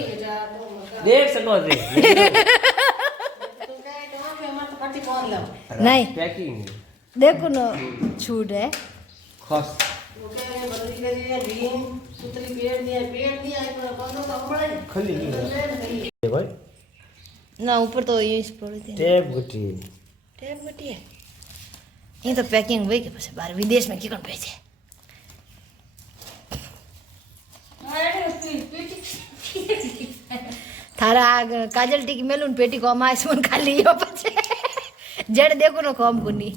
देख सको थे नहीं पैकिंग देखो ना छूट है खास खली नहीं भाई ना ऊपर तो ये पड़ी थी टेप गुटी टेप गटी है ये तो पैकिंग हुई के पास बाहर विदेश में क्यों भेजे थारा काजल टीकी मेलून पेटी को अमाय सुन खाली यो पछे जड़ देखो नो कम कुनी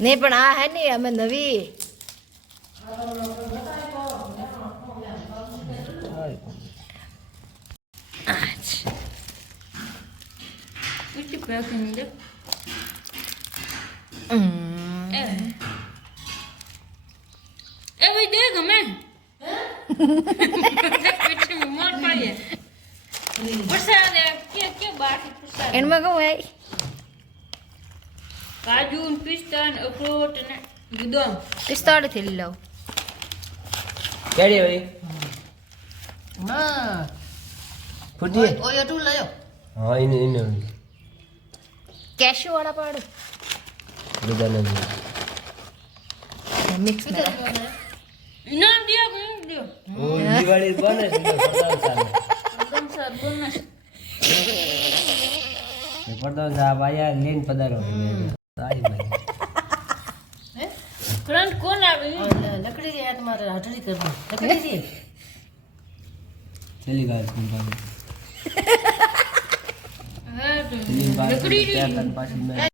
नहीं पण आ है नहीं हमें नवी अच्छा कुछ पैकिंग दे ए भाई देख हमें पीछे में मोड़ पड़ी है प्रसाद है क्या बात है प्रसाद इनमें कहूँ है काजू पिस्ता अखरोट ने बदाम पिस्ताड़ थी लो केड़ी भाई ના फुटी ઓય અટુ લાયો हां इन कैशू वाला पाड़ बुदा नहीं मिक्स में इनाम दिया ओ दिवाली बने प्रधान साहब एकदम सर बोनस प्रधान साहब आया लेन पधारो आई भाई करंट कौन आ गई લકડી રે આ તમારે હટડી કરવી લકડી રે चली गई तुम का है चली बात लकड़ी क्या कर पास में